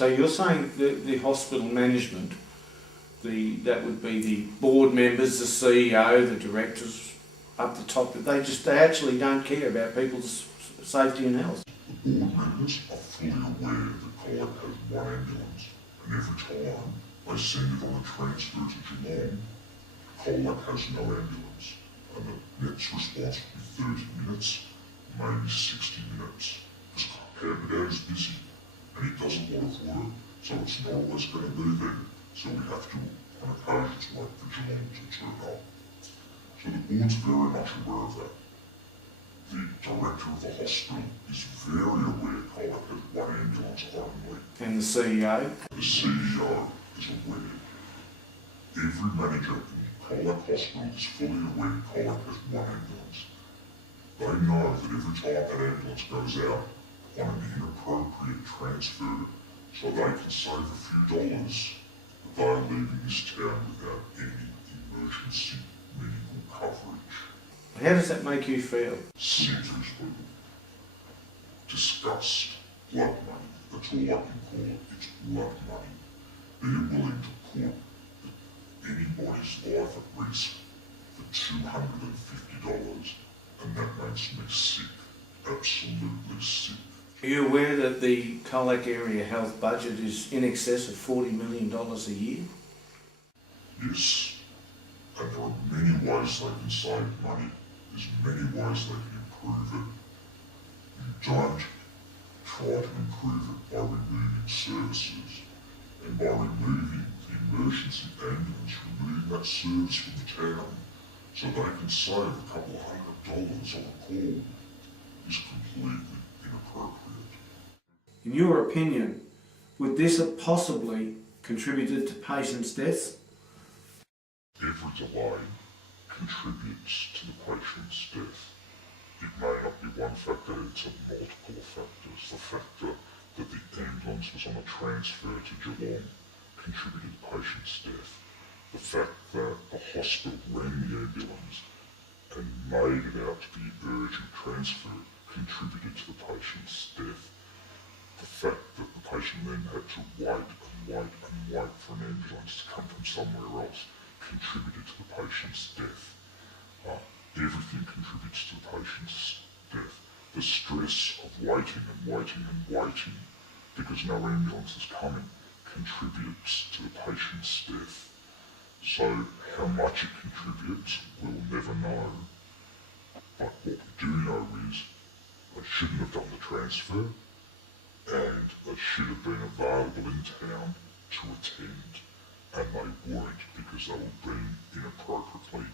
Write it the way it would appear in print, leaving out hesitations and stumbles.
So you're saying the hospital management, that would be the board members, the CEO, the directors up the top, they actually don't care about people's safety and health. The board members are fully aware that Colac has one ambulance, and every time they send it on a transfer to Geelong, Colac has no ambulance, and the next response will be 30 minutes, maybe 60 minutes. Because Paramedic is busy, and he doesn't want to work, so it's not always going to be there. So we have to, on occasions, wait for Geelong to turn up. So the board's very much aware of that. The director of the hospital is very aware Colac has one ambulance only. And the CEO? The CEO is aware. Every manager in Colac Hospital is fully aware Colac has one ambulance. They know that every time that ambulance goes out on an inappropriate transfer, so they can save a few dollars, that they are leaving this town without any emergency medical coverage. How does that make you feel? Centres people. Disgust. Blood money. That's all I can call it. It's blood money. They're willing to put anybody's life at risk for $250, and that makes me sick. Absolutely sick. Are you aware that the Colac area health budget is in excess of $40 million a year? Yes. And there are many ways they can save money. There's many ways they can improve it. You don't try to improve it by removing services and by removing the emergency ambulance, removing that service from the town so they can save a couple of $100 on a call is completely inappropriate. In your opinion, would this have possibly contributed to patients' deaths? Every delay contributes to the patient's death. It may not be one factor, it's multiple factors. The factor that the ambulance was on a transfer to Geelong contributed to the patient's death. The fact that the hospital ran the ambulance and made it out to be urgent transfer contributed to the patient's death. The fact that the patient then had to wait for an ambulance to come from somewhere else contributed to the patient's death. Everything contributes to the patient's death. The stress of waiting because no ambulance is coming contributes to the patient's death. So how much it contributes, we'll never know. But what we do know is they shouldn't have done the transfer, and they should have been available in town to attend, and they weren't because they were being inappropriately